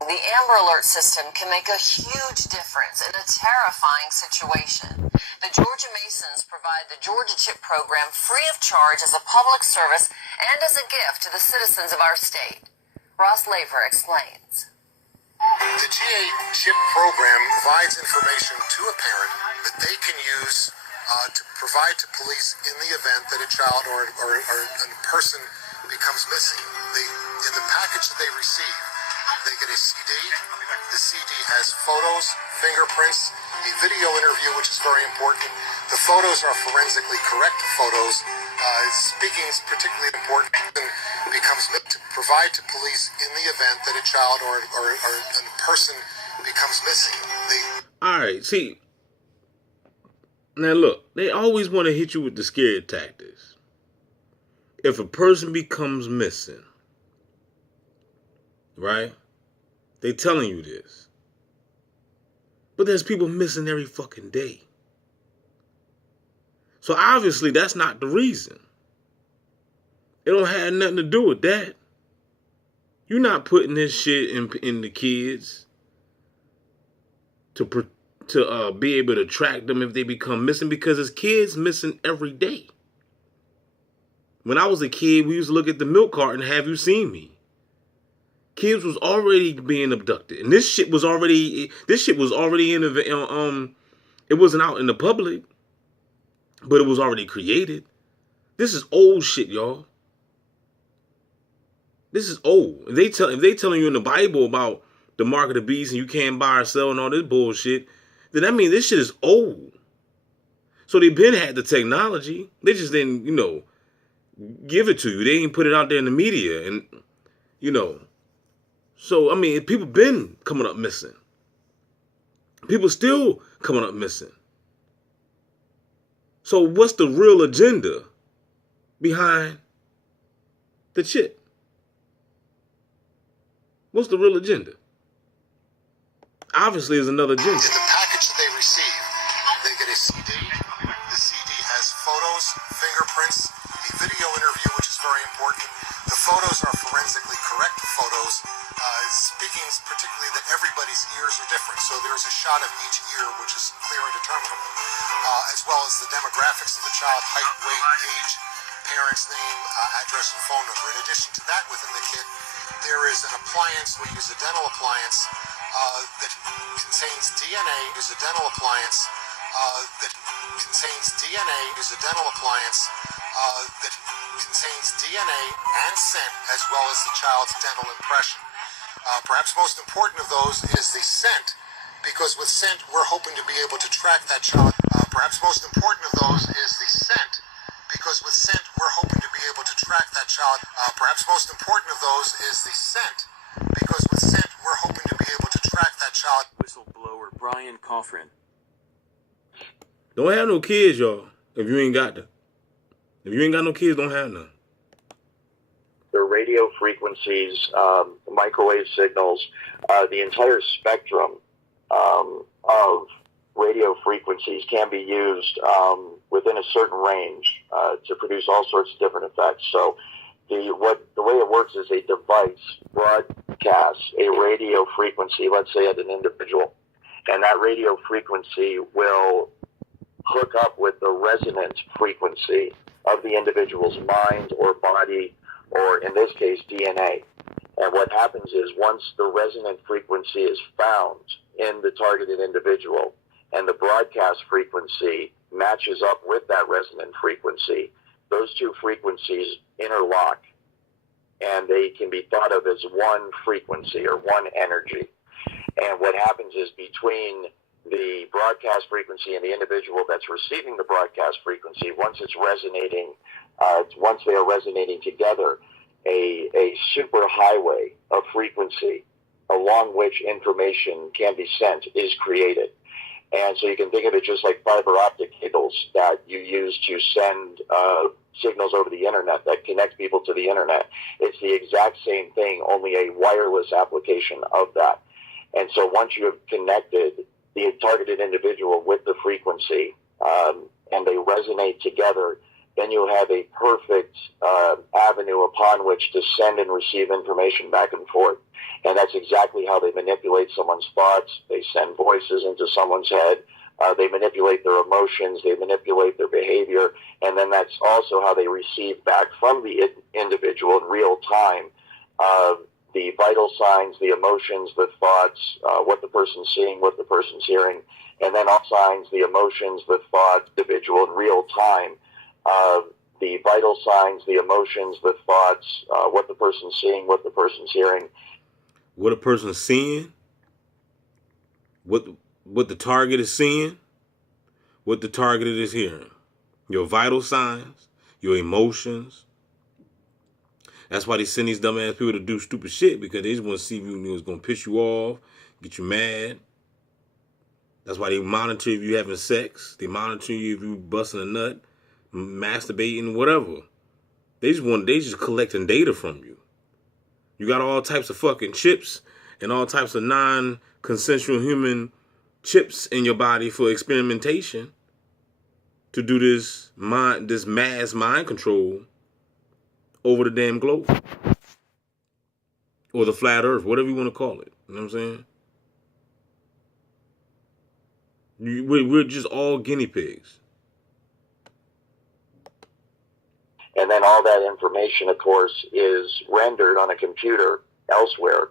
The Amber Alert system can make a huge difference in a terrifying situation. The Georgia Masons provide the Georgia Chip program free of charge as a public service and as a gift to the citizens of our state. Ross Laver explains. The GA Chip program provides information to a parent that they can use to provide to police in the event that a child or a person becomes missing. In the package that they receive, they get a CD. The CD has photos, fingerprints, a video interview, which is very important. The photos are forensically correct photos. Speaking is particularly important. Becomes to provide to police in the event that a child or a person becomes missing. All right, see. Now look, they always want to hit you with the scary tactics. If a person becomes missing, right? They telling you this. But there's people missing every fucking day. So obviously that's not the reason. It don't have nothing to do with that. You're not putting this shit in the kids to be able to track them if they become missing, because there's kids missing every day. When I was a kid, we used to look at the milk carton, have you seen me? Kids was already being abducted, and this shit was already in the it wasn't out in the public, but it was already created. This is old shit, y'all. This is old. If they telling you in the Bible about the mark of the beast and you can't buy or sell and all this bullshit, then that means this shit is old. So they been had the technology. They just didn't, give it to you. They ain't put it out there in the media, and So, I mean, people been coming up missing. People still coming up missing. So what's the real agenda behind the chip? What's the real agenda? Obviously, there's another agenda. In the package that they receive, they get a CD. The CD has photos, fingerprints, a video interview, which is very important. The photos are forensically correct photos. Speaking particularly that everybody's ears are different, so there's a shot of each ear which is clear and determinable, as well as the demographics of the child, height, weight, age, parents' name, address, and phone number. In addition to that, within the kit, there is an appliance. We use a dental appliance that contains DNA. There's a dental appliance that contains DNA. There's a dental appliance that contains DNA and scent, as well as the child's dental impression. Perhaps most important of those is the scent, because with scent, we're hoping to be able to track that child. Perhaps most important of those is the scent, because with scent, we're hoping to be able to track that child. Perhaps most important of those is the scent, because with scent, we're hoping to be able to track that child. Whistleblower Brian Coffrin. Don't have no kids, y'all, if you ain't got them. If you ain't got no kids, don't have none. The radio frequencies, microwave signals, the entire spectrum of radio frequencies can be used within a certain range to produce all sorts of different effects. So the way it works is a device broadcasts a radio frequency, let's say at an individual, and that radio frequency will hook up with the resonant frequency of the individual's mind or body, or in this case, DNA. And what happens is once the resonant frequency is found in the targeted individual and the broadcast frequency matches up with that resonant frequency, those two frequencies interlock and they can be thought of as one frequency or one energy. And what happens is between the broadcast frequency and the individual that's receiving the broadcast frequency, once it's resonating, once they are resonating together, a super highway of frequency along which information can be sent is created. And so you can think of it just like fiber optic cables that you use to send signals over the internet that connect people to the internet. It's the exact same thing, only a wireless application of that. And so once you have connected the targeted individual with the frequency and they resonate together, then you have a perfect avenue upon which to send and receive information back and forth. And that's exactly how they manipulate someone's thoughts. They send voices into someone's head. They manipulate their emotions. They manipulate their behavior. And then that's also how they receive back from the individual in real time the vital signs, the emotions, the thoughts, what the person's seeing, what the person's hearing, and then all signs, the emotions, the thoughts, individual in real time, the vital signs, the emotions, the thoughts, what the person's seeing, what the person's hearing. What a person's seeing, what the target is seeing, what the targeted is hearing. Your vital signs, your emotions. That's why they send these dumbass people to do stupid shit, because they just want to see if you was going to piss you off, get you mad. That's why they monitor if you having sex. They monitor you if you busting a nut, masturbating, whatever. They just collecting data from you. You got all types of fucking chips and all types of non-consensual human chips in your body for experimentation to do this mass mind control over the damn globe. Or the flat earth, whatever you want to call it. You know what I'm saying? We're just all guinea pigs. And then all that information, of course, is rendered on a computer elsewhere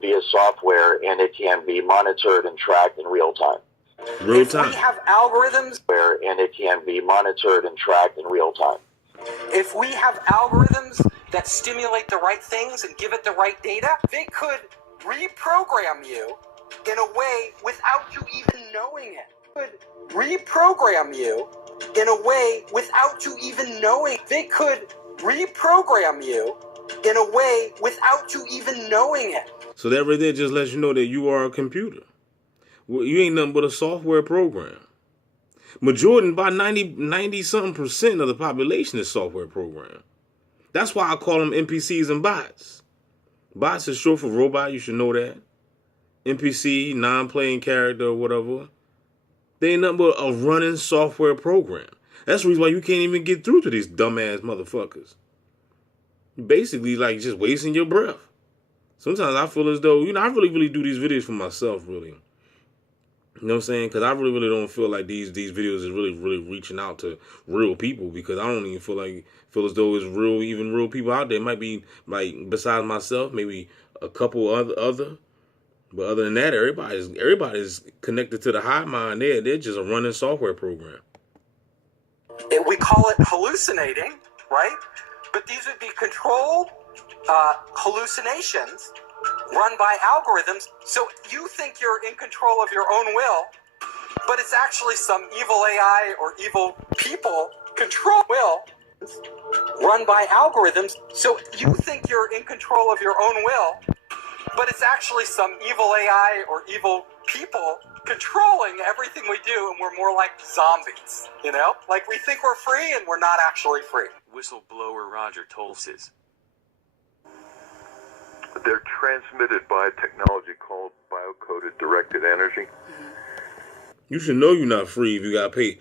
via software, and it can be monitored and tracked in real time. Real time. If we have algorithms, And it can be monitored and tracked in real time. if we have algorithms that stimulate the right things and give it the right data, they could reprogram you in a way without you even knowing it. Could reprogram you in a way without you even knowing. They could reprogram you in a way without you even knowing it. So that right there just lets you know that you are a computer. Well, you ain't nothing but a software program. Majority, about 90-something% of the population is software program. That's why I call them NPCs and bots. Bots is short for robot, you should know that. NPC, non-playing character or whatever. They ain't nothing but a running software program. That's the reason why you can't even get through to these dumbass motherfuckers. You basically like just wasting your breath. Sometimes I feel as though, I really do these videos for myself, really. You know what I'm saying? Because I really don't feel like these videos is really reaching out to real people, because I don't even feel as though it's real people out there. It might be like, besides myself, maybe a couple other. But other than that, everybody's connected to the hive mind. They're just a running software program. We call it hallucinating, right? But these would be controlled hallucinations run by algorithms. So you think you're in control of your own will, but it's actually some evil AI or evil people control will run by algorithms. So you think you're in control of your own will, but it's actually some evil AI or evil people controlling everything we do, and we're more like zombies, Like we think we're free and we're not actually free. Whistleblower Roger Tolses. They're transmitted by a technology called biocoded directed energy. You should know you're not free if you gotta pay.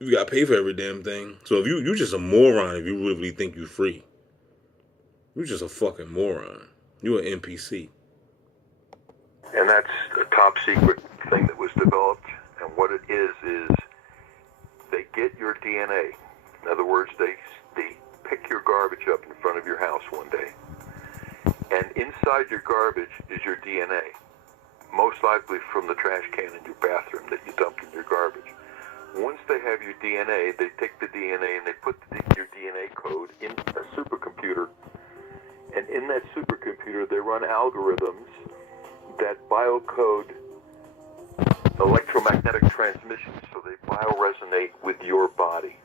You gotta pay for every damn thing. So if you're just a moron if you really think you're free. You're just a fucking moron. You're an NPC. And that's a top secret thing that was developed. And what it is they get your DNA. In other words, they pick your garbage up in front of your house one day. And inside your garbage is your DNA. Most likely from the trash can in your bathroom that you dumped in your garbage. Once they have your DNA, they take the DNA and they put your DNA code in a supercomputer. And in that supercomputer, they run algorithms that biocode electromagnetic transmissions so they bioresonate with your body.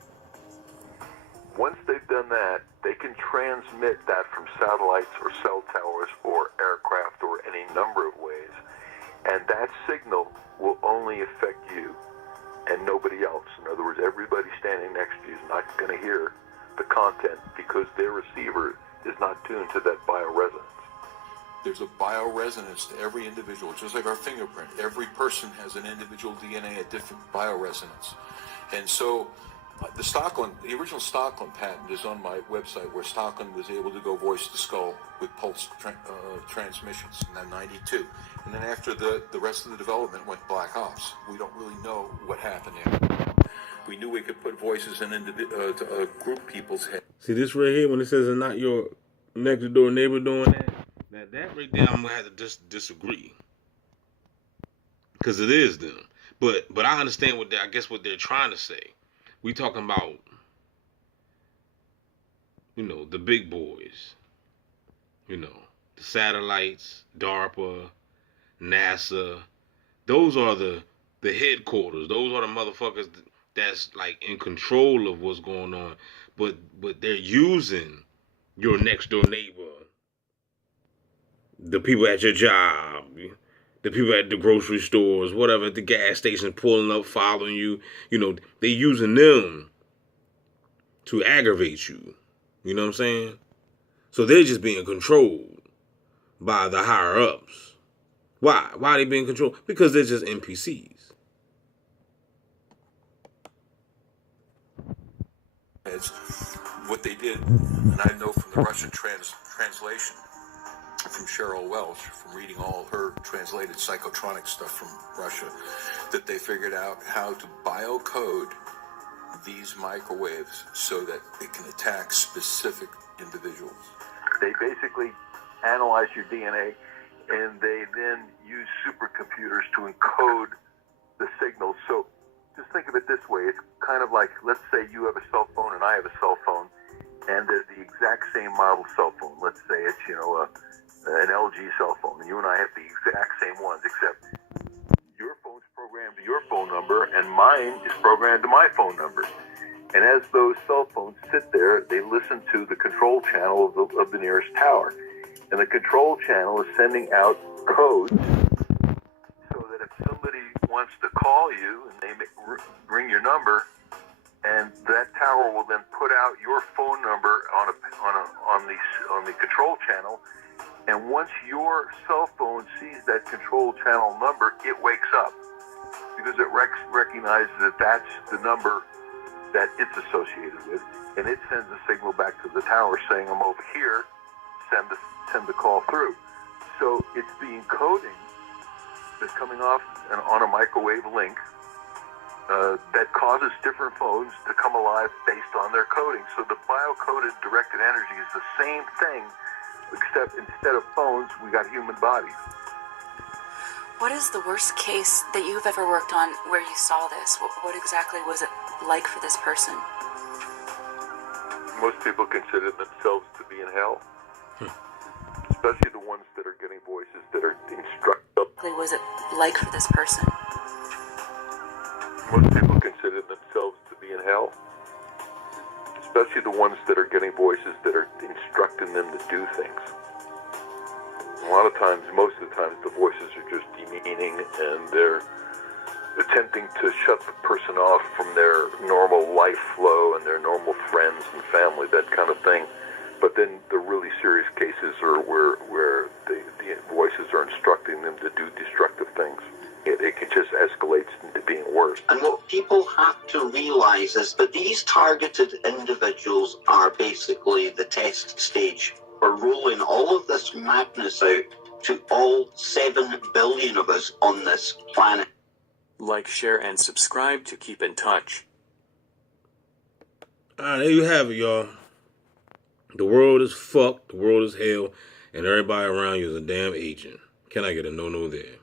Once they've done that, they can transmit that from satellites or cell towers or aircraft or any number of ways. And that signal will only affect you and nobody else. In other words, everybody standing next to you is not going to hear the content because their receiver is not tuned to that bioresonance. There's a bioresonance to every individual, just like our fingerprint. Every person has an individual DNA, a different bioresonance. And so The original Stockland patent is on my website, where Stockland was able to go voice to skull with pulse transmissions in that 92. And then after the rest of the development went black ops. We don't really know what happened there. We knew we could put voices in to group people's heads. See this right here, when it says it's not your next door neighbor doing that, that right there, I'm gonna have to disagree, because it is them. But I understand what they're trying to say. We talking about, the big boys, the satellites, DARPA, NASA. Those are the headquarters. Those are the motherfuckers that's like in control of what's going on. But they're using your next door neighbor, the people at your job, the people at the grocery stores, whatever, at the gas station, pulling up, following you. They using them to aggravate you. You know what I'm saying? So they're just being controlled by the higher ups. Why? Why are they being controlled? Because they're just NPCs. What they did, and I know from the Russian translation from Cheryl Welch, from reading all her translated psychotronic stuff from Russia, that they figured out how to biocode these microwaves so that it can attack specific individuals. They basically analyze your DNA, and they then use supercomputers to encode the signals. So just think of it this way. It's kind of like, let's say you have a cell phone and I have a cell phone, and they're the exact same model cell phone. Let's say it's, an LG cell phone, and you and I have the exact same ones, except your phone's programmed to your phone number, and mine is programmed to my phone number. And as those cell phones sit there, they listen to the control channel of the nearest tower. And the control channel is sending out codes so that if somebody wants to call you and they ring your number, and that tower will then put out your phone number on the control channel. And once your cell phone sees that control channel number, it wakes up, because it recognizes that that's the number that it's associated with, and it sends a signal back to the tower saying, I'm over here, send the call through. So it's the encoding that's coming off on a microwave link that causes different phones to come alive based on their coding. So the biocoded directed energy is the same thing, except instead of phones, we got human bodies. What is the worst case that you've ever worked on where you saw this? What exactly was it like for this person? Most people consider themselves to be in hell, especially the ones that are getting voices that are instructive. What was it like for this person? Most people consider themselves to be in hell, especially the ones that are getting voices that are instructing them to do things. A lot of times, most of the times, the voices are just demeaning, and they're attempting to shut the person off from their normal life flow and their normal friends and family, that kind of thing. But then the really serious cases are where the voices are instructing them to do destructive things. It just escalates into being worse. And what people have to realize is that these targeted individuals are basically the test stage for rolling all of this madness out to all 7 billion of us on this planet. Like, share, and subscribe to keep in touch. Alright, there you have it, y'all. The world is fucked, the world is hell, and everybody around you is a damn agent. Can I get a no-no there?